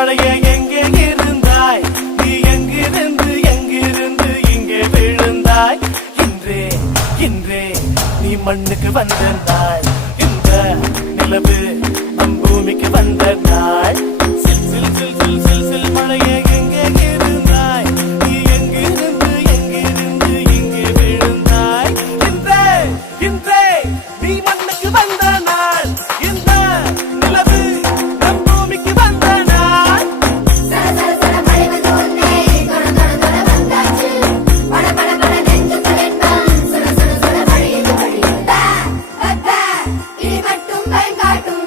மழையே எங்கே இருந்தாய் நீ எங்கிருந்து இங்கே விழுந்தாய் இன்றே இன்றே நீ மண்ணுக்கு வந்த நாள் இந்த நிலவு நம் பூமிக்கு வந்த நாள் சில் சில் சில் சில் சில் சில் மழையே எங்கே இருந்தாய் நீ எங்கிருந்து இங்கே விழுந்தாய் இன்றே இன்றே நீ மண்ணுக்கு வந்த நாள் இந்த நிலவு நம் பூமிக்கு வந்த நாள் சர சர சர மழை வந்து ஒன்னே தொட தொட தொட வந்தாச்சு பட பட பட நெஞ்சுக்குள் இன்பம் சுட சுட சுட வழியுது வழியுது பே பே இனி மட்டும் பயங்காட்டும்